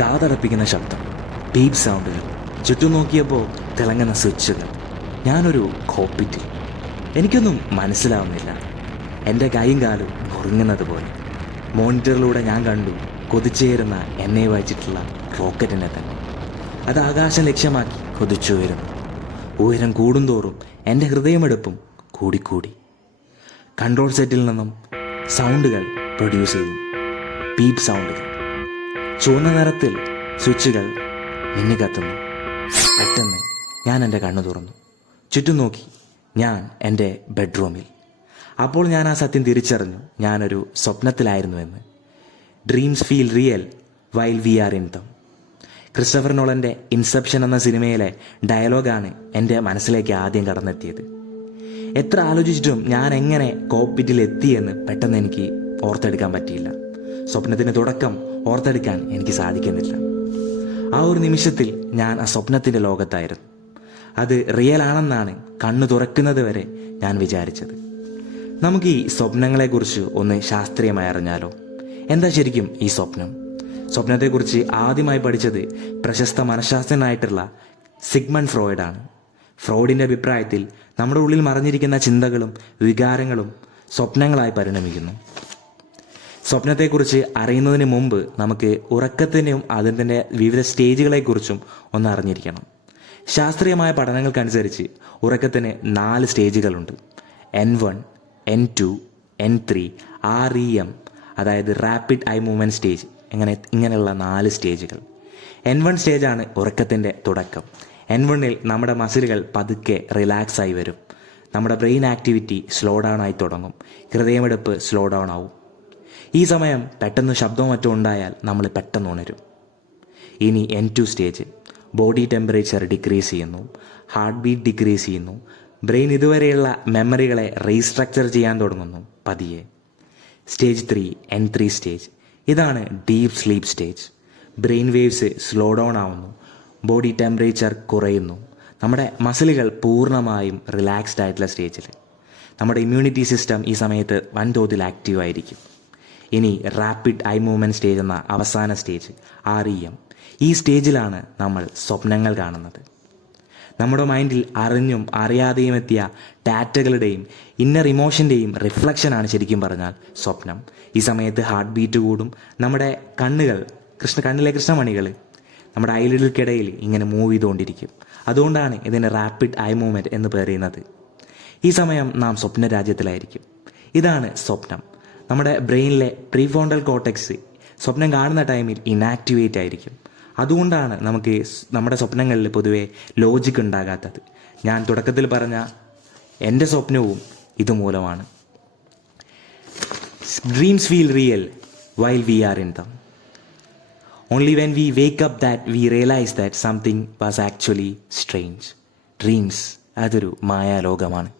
കാതടപ്പിക്കുന്ന ശബ്ദം, ബീപ് സൗണ്ടുകൾ, ചുറ്റും നോക്കിയപ്പോൾ തിളങ്ങുന്ന സ്വിച്ചുകൾ. ഞാനൊരു കോപ്പിറ്റിൽ. എനിക്കൊന്നും മനസ്സിലാവുന്നില്ല. എൻ്റെ കൈയും കാലും ഉറങ്ങുന്നത് പോലെ. മോണിറ്ററിലൂടെ ഞാൻ കണ്ടു കൊതിച്ചേരുന്ന എന്നെ വായിച്ചിട്ടുള്ള റോക്കറ്റിനെ തന്നെ. അത് ആകാശം ലക്ഷ്യമാക്കി കൊതിച്ചുയരുന്നു. ഉയരം കൂടുന്തോറും എൻ്റെ ഹൃദയമെടുപ്പും കൂടിക്കൂടി. കൺട്രോൾ സെറ്റിൽ നിന്നും സൗണ്ടുകൾ പ്രൊഡ്യൂസ് ചെയ്തു. ബീപ് സൗണ്ടുകൾ. ചുവന്ന നിറത്തിൽ സ്വിച്ചുകൾ മിന്നിക്കത്തുന്നു. പെട്ടെന്ന് ഞാൻ എൻ്റെ കണ്ണു തുറന്നു. ചുറ്റും നോക്കി. ഞാൻ എൻ്റെ ബെഡ്റൂമിൽ. അപ്പോൾ ഞാൻ ആ സത്യം തിരിച്ചറിഞ്ഞു. ഞാനൊരു സ്വപ്നത്തിലായിരുന്നുവെന്ന്. Dreams feel real while we are in them. Christopher നോളൻ്റെ ഇൻസെപ്ഷൻ എന്ന സിനിമയിലെ ഡയലോഗാണ് എൻ്റെ മനസ്സിലേക്ക് ആദ്യം കടന്നെത്തിയത്. എത്ര ആലോചിച്ചിട്ടും ഞാൻ എങ്ങനെ കോക്പിറ്റിൽ എത്തിയെന്ന് പെട്ടെന്ന് എനിക്ക് ഓർത്തെടുക്കാൻ പറ്റിയില്ല. സ്വപ്നത്തിൻ്റെ തുടക്കം ഓർത്തെടുക്കാൻ എനിക്ക് സാധിക്കുന്നില്ല. ആ ഒരു നിമിഷത്തിൽ ഞാൻ ആ സ്വപ്നത്തിൻ്റെ ലോകത്തായിരുന്നു. അത് റിയൽ ആണെന്നാണ് കണ്ണു തുറക്കുന്നത് വരെ ഞാൻ വിചാരിച്ചത്. നമുക്ക് ഈ സ്വപ്നങ്ങളെക്കുറിച്ച് ഒന്ന് ശാസ്ത്രീയമായി അറിഞ്ഞാലോ? എന്താ ശരിക്കും ഈ സ്വപ്നം? സ്വപ്നത്തെക്കുറിച്ച് ആദ്യമായി പഠിച്ചത് പ്രശസ്ത മനഃശാസ്ത്രജ്ഞനായിട്ടുള്ള സിഗ്മണ്ട് ഫ്രോയിഡാണ്. ഫ്രോയിഡിൻ്റെ അഭിപ്രായത്തിൽ നമ്മുടെ ഉള്ളിൽ മറഞ്ഞിരിക്കുന്ന ചിന്തകളും വികാരങ്ങളും സ്വപ്നങ്ങളായി പരിണമിക്കുന്നു. സ്വപ്നത്തെക്കുറിച്ച് അറിയുന്നതിന് മുമ്പ് നമുക്ക് ഉറക്കത്തിൻ്റെയും അതിൻ്റെ വിവിധ സ്റ്റേജുകളെക്കുറിച്ചും ഒന്ന് അറിഞ്ഞിരിക്കണം. ശാസ്ത്രീയമായ പഠനങ്ങൾക്കനുസരിച്ച് ഉറക്കത്തിന് 4 സ്റ്റേജുകളുണ്ട്. N1, N2, N3, REM, അതായത് റാപ്പിഡ് ഐ മൂവ്മെൻറ്റ് സ്റ്റേജ്. ഇങ്ങനെയുള്ള 4 സ്റ്റേജുകൾ. N1 സ്റ്റേജാണ് ഉറക്കത്തിൻ്റെ തുടക്കം. N1-ൽ നമ്മുടെ മസിലുകൾ പതുക്കെ റിലാക്സ് ആയി വരും. നമ്മുടെ ബ്രെയിൻ ആക്ടിവിറ്റി സ്ലോ ഡൗൺ ആയി തുടങ്ങും. ഹൃദയമെടുപ്പ് സ്ലോ ഡൗൺ ആവും. ഈ സമയം പെട്ടെന്ന് ശബ്ദമോ മറ്റോ ഉണ്ടായാൽ നമ്മൾ പെട്ടെന്ന് ഉണരും. ഇനി N2 stage. Body temperature decrease ചെയ്യുന്നു. ഹാർട്ട് ബീറ്റ് ഡിക്രീസ് ചെയ്യുന്നു. ബ്രെയിൻ ഇതുവരെയുള്ള മെമ്മറികളെ റീസ്ട്രക്ചർ ചെയ്യാൻ തുടങ്ങുന്നു പതിയെ. Stage 3, N3 stage. ഇതാണ് deep sleep stage. Brain waves slow down ആവുന്നു. ബോഡി ടെമ്പറേച്ചർ കുറയുന്നു. നമ്മുടെ മസിലുകൾ പൂർണ്ണമായും റിലാക്സ്ഡ് ആയിട്ടുള്ള സ്റ്റേജിൽ. നമ്മുടെ ഇമ്മ്യൂണിറ്റി സിസ്റ്റം ഈ സമയത്ത് വൻതോതിൽ ആക്റ്റീവ് ആയിരിക്കും. ഇനി റാപ്പിഡ് ഐ മൂവ്മെൻറ്റ് സ്റ്റേജ് എന്ന അവസാന സ്റ്റേജ്, REM. ഈ സ്റ്റേജിലാണ് നമ്മൾ സ്വപ്നങ്ങൾ കാണുന്നത്. നമ്മുടെ മൈൻഡിൽ അറിഞ്ഞും അറിയാതെയും എത്തിയ ഡാറ്റകളുടെയും ഇന്നർ ഇമോഷൻ്റെയും റിഫ്ലക്ഷനാണ് ശരിക്കും പറഞ്ഞാൽ സ്വപ്നം. ഈ സമയത്ത് ഹാർട്ട് ബീറ്റ് കൂടും. നമ്മുടെ കണ്ണിലെ കൃഷ്ണമണികൾ നമ്മുടെ ഐലിഡുകൾക്കിടയിൽ ഇങ്ങനെ മൂവ് ചെയ്തുകൊണ്ടിരിക്കും. അതുകൊണ്ടാണ് ഇതിന് റാപ്പിഡ് ഐ മൂവ്മെൻറ്റ് എന്ന് പറയുന്നത്. ഈ സമയം നാം സ്വപ്ന രാജ്യത്തിലായിരിക്കും. ഇതാണ് സ്വപ്നം. നമ്മുടെ ബ്രെയിനിലെ പ്രീഫ്രോണ്ടൽ കോർട്ടെക്സ് സ്വപ്നം കാണുന്ന ടൈമിൽ ഇനാക്ടിവേറ്റ് ആയിരിക്കും. അതുകൊണ്ടാണ് നമുക്ക് നമ്മുടെ സ്വപ്നങ്ങളിൽ പൊതുവെ ലോജിക്ക് ഉണ്ടാകാത്തത്. ഞാൻ തുടക്കത്തിൽ പറഞ്ഞ എൻ്റെ സ്വപ്നവും ഇതുമൂലമാണ്. Dreams feel real while we are in them. Only when we wake up that we realize that something was actually strange. Dreams അതൊരു മായാലോകമാണ്.